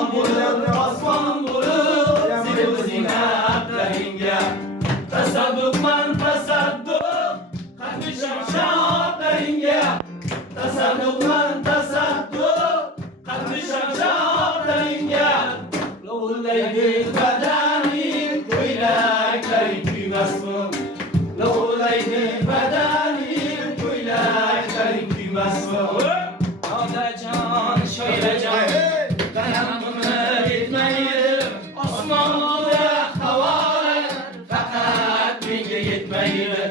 osmon bo'lib sev ziynatlaringga tasadduqman tasadduq qatnashim shodlaringga tasadduqman tasadduq qatnashim shodlaringga lovullaydi badaning ko'ylaklaring kuymasmi lovullaydi badaning ko'ylaklaring kuymasmi otajon shoirajon qanaqini yetmaydi osmon to'la havolar faqat menga yetmaydi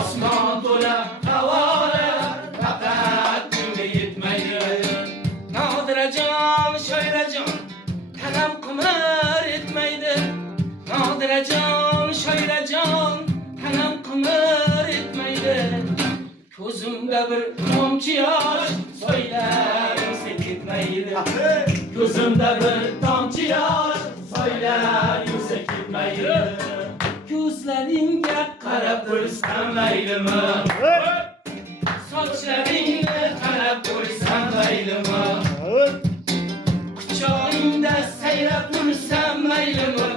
osmon to'la havolar faqat menga yetmaydi nodirajon shoirajon tanam qimir etmaydi nodirajon shoirajon tanam qimir etmaydi ko'zimda bir tomchi yosh soylarim ketmaydi ko'zimda bir tomchi yosh soylarim ketmaydi ko'zlaringga qarab qo'ysam maylimi sochlaringga qarab qo'ysam maylimi quchog'ingda sayrab tursam maylimi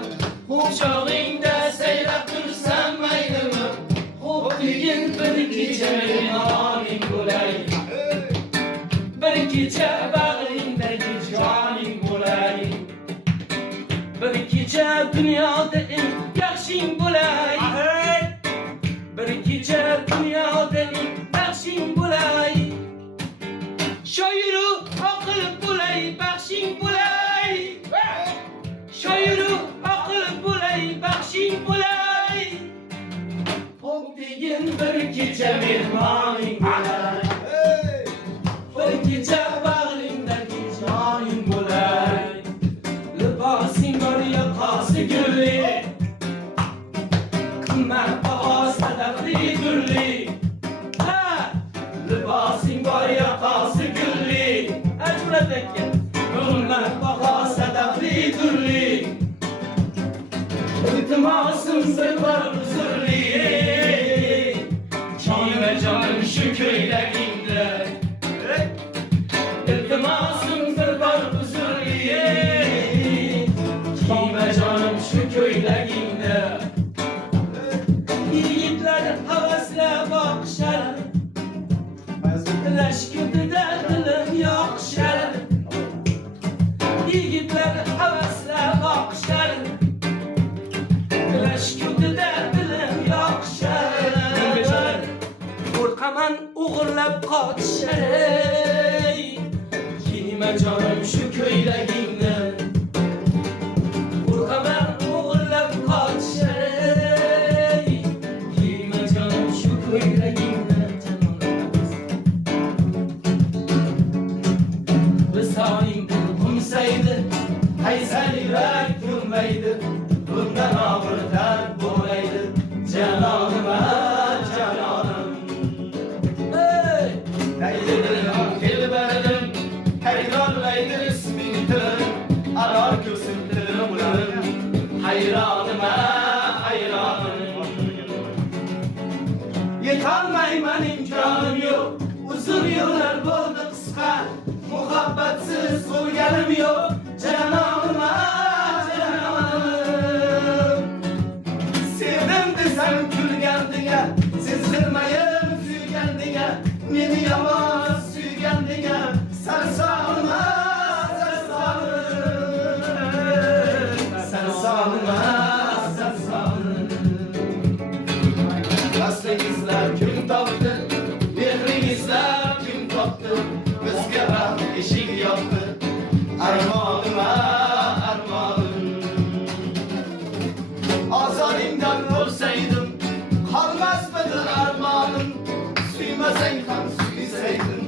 quchog'ingda sayrab tursam maylimi xo'p degin bir kecha mehmoning bo'lay bir kecha bag'ringdagi joning bo'lay bir kecha dunyoda eng yaxshing bo'lay bir kecha dunyoda eng yaxshing bo'lay shoiru oqil bo'lay baxshing bo'lay shoiru oqil bo'lay baxshing bo'lay xo'p degin bir kecha mehmoning bo'lay bir kecha bag'ringdagi joning bo'lay libosing bor yoqasi gulli qimmatbaho sadafli gulli libosing bor yoqasi gulli ajrat aka qimmatbaho sadafli gulli iltimosim bir bor huzurli jonima jonim shu ko'ylagingda iltimosim bir bor huzurli jonima jonim shu ko'ylagingda yigitlar havaslab boqishar lashkutida dilim yoqishar yigitlar havaslab boqishar lashkutida dilim yoqishar qo'rqaman o'g'irlab qochishar kiyma jonim shu ko'ylagingni qo'rqaman o'g'irlab qochishar kiyma jonim shu ko'ylagingni lisoning qumsaydi haysal yurak kulmaydi bundan og'ir dard bo'lmaydi janonim janonim telbaradim hayronlaydi isming tilim aror ko'sim tilim ularım hayronim hayronim yetolmayman imkonim yo'q uzun yo'llar bo'ldi qisqa muhabbatsiz bo'lganim yo'q janonim janonim sevdim desam kulgandinga sezdirmayim suygandinga meni yomon suygandinga sarsonim sarsonim sarsonim aslingizlar kim topdi mehringizlar kim topdi bizga baxt eshik yopdi armonim armonim ozoningdan o'lsaydim qolmasmidi armonim suymasang ham suysaydim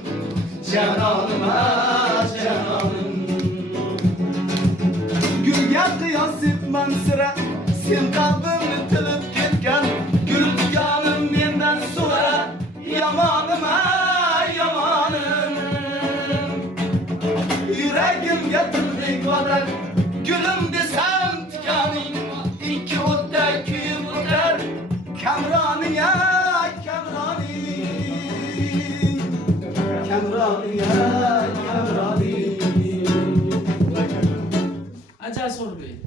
janonim janonim gulga qiyos etman sira sen qalbimni tilib ketgan gul jonim mendan so'ra yomonim yomonim yuragimga tildek bodar gulim desam tikoning ikki o'tda kuyib o'tar kamroning kamroning kamroning güzel soru değil.